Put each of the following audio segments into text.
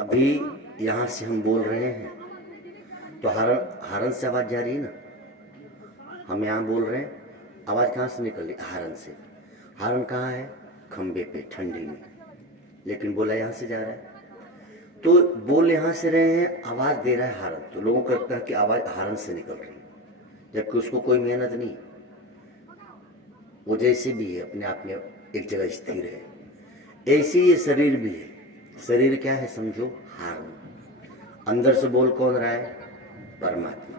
अभी यहाँ से हम बोल रहे हैं तो हारन से आवाज़ जा रही है ना। हम यहाँ बोल रहे हैं, आवाज़ कहाँ से निकल रही? हारन से। हारन कहाँ है? खंबे पे, ठंडी में, लेकिन बोला यहाँ से जा रहा है। तो बोल यहाँ से रहे हैं, आवाज़ दे रहा है हारन, तो लोगों को लगता है कि आवाज़ हारन से निकल रही है, जबकि उसको कोई मेहनत नहीं। वो जैसे भी है अपने आप में एक जगह स्थिर है, ऐसे ये शरीर भी है। शरीर क्या है समझो? हारन। अंदर से बोल कौन रहा है? परमात्मा।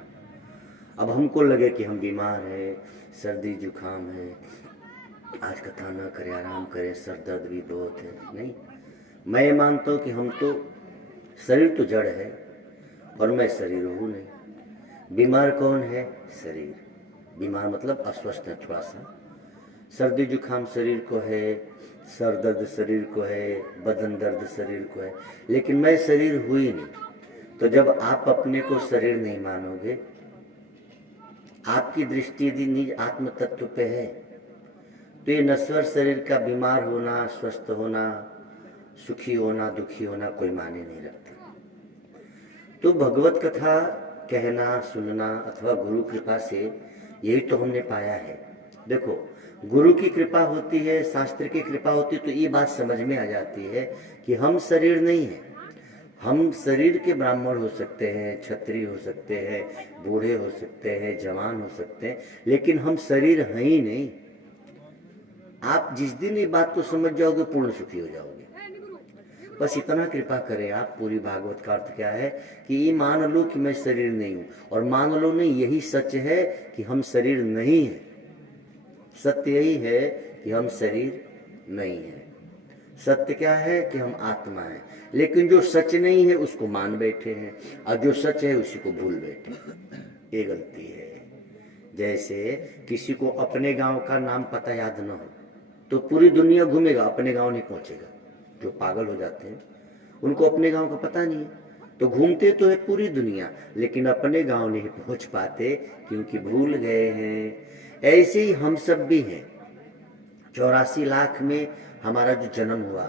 अब हमको लगे कि हम बीमार हैं, सर्दी जुकाम है, आज कथा ना करें, आराम करें, सर दर्द भी बहुत है। नहीं, मैं ये मानता हूँ कि हम तो, शरीर तो जड़ है और मैं शरीर हूँ नहीं। बीमार कौन है? शरीर। बीमार मतलब अस्वस्थ है थोड़ा सा। सर्दी जुकाम शरीर को है, सर दर्द शरीर को है, बदन दर्द शरीर को है, लेकिन मैं शरीर हूँ ही नहीं। तो जब आप अपने को शरीर नहीं मानोगे, आपकी दृष्टि यदि निज आत्म तत्व पे है, तो ये नश्वर शरीर का बीमार होना, स्वस्थ होना, सुखी होना, दुखी होना कोई माने नहीं रखते। तो भगवत कथा कहना, सुनना अथवा गुरु कृपा से यही तो हमने पाया है। देखो, गुरु की कृपा होती है, शास्त्र की कृपा होती है, तो ये बात समझ में आ जाती है कि हम शरीर नहीं है। हम शरीर के ब्राह्मण हो सकते हैं, क्षत्रिय हो सकते हैं, बूढ़े हो सकते हैं, जवान हो सकते हैं, लेकिन हम शरीर हैं ही नहीं। आप जिस दिन ये बात को समझ जाओगे, पूर्ण सुखी हो जाओगे। बस इतना कृपा करें आप। पूरी भागवत का अर्थ क्या है कि ये मान लो कि मैं शरीर नहीं हूं, और मान लो नहीं, यही सच है कि हम शरीर नहीं है। सत्य यही है कि हम शरीर नहीं है। सत्य क्या है कि हम आत्मा है, लेकिन जो सच नहीं है उसको मान बैठे हैं, और जो सच है उसी को भूल बैठे। ये गलती है। जैसे किसी को अपने गांव का नाम पता याद न हो तो पूरी दुनिया घूमेगा, अपने गांव नहीं पहुंचेगा। जो पागल हो जाते हैं उनको अपने गांव का पता नहीं है, तो घूमते तो है पूरी दुनिया, लेकिन अपने गांव नहीं पहुंच पाते क्योंकि भूल गए हैं। ऐसे ही हम सब भी हैं। 84 लाख में हमारा जो जन्म हुआ,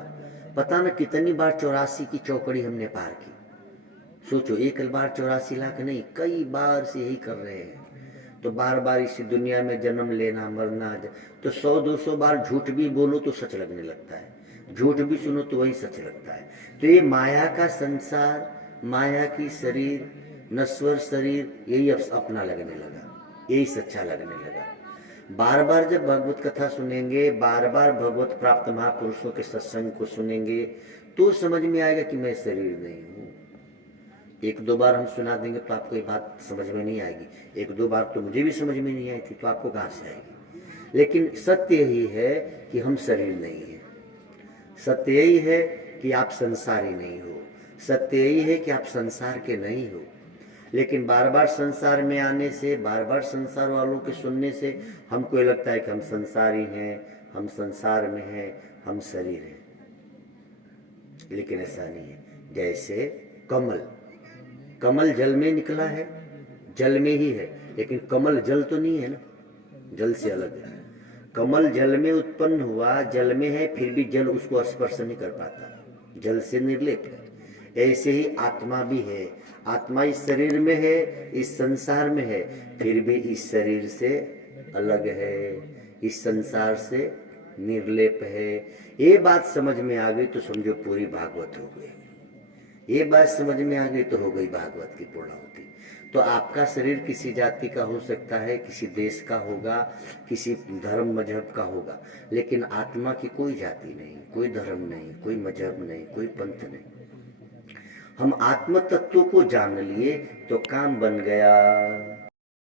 पता न कितनी बार 84 की चौकड़ी हमने पार की। सोचो, एक बार 84 लाख नहीं, कई बार से यही कर रहे हैं। तो बार बार इसी दुनिया में जन्म लेना, मरना, तो 100-200 बार झूठ भी बोलो तो सच लगने लगता है, झूठ भी सुनो तो वही सच लगता है। तो ये माया का संसार, माया की शरीर, नश्वर शरीर, यही अब अपना लगने लगा, यही सच्चा लगने लगा। बार बार जब भगवत कथा सुनेंगे, बार बार भगवत प्राप्त महापुरुषों के सत्संग को सुनेंगे, तो समझ में आएगा कि मैं शरीर नहीं हूँ। 1-2 बार हम सुना देंगे तो आपको ये बात समझ में नहीं आएगी। 1-2 बार तो मुझे भी समझ में नहीं आई थी, तो आपको कहाँ से आएगी? लेकिन सत्य यही है कि हम शरीर नहीं है। सत्य यही है कि आप संसारी नहीं हो। सत्य यही है कि आप संसार के नहीं हो। लेकिन बार बार संसार में आने से, बार बार संसार वालों के सुनने से हमको ये लगता है कि हम संसारी हैं, हम संसार में हैं, हम शरीर हैं। लेकिन ऐसा नहीं है। जैसे कमल जल में निकला है, जल में ही है, लेकिन कमल जल तो नहीं है ना, जल से अलग है। कमल जल में उत्पन्न हुआ, जल में है, फिर भी जल उसको स्पर्श नहीं कर पाता, जल से निर्लेप है। ऐसे ही आत्मा भी है। आत्मा इस शरीर में है, इस संसार में है, फिर भी इस शरीर से अलग है, इस संसार से निर्लेप है। ये बात समझ में आ गई तो समझो पूरी भागवत हो गई। ये बात समझ में आ गई तो हो गई भागवत की पूर्णाहुति। तो आपका शरीर किसी जाति का हो सकता है, किसी देश का होगा, किसी धर्म मजहब का होगा, लेकिन आत्मा की कोई जाति नहीं, कोई धर्म नहीं, कोई मजहब नहीं, कोई पंथ नहीं। हम आत्म तत्व को जान लिए तो काम बन गया।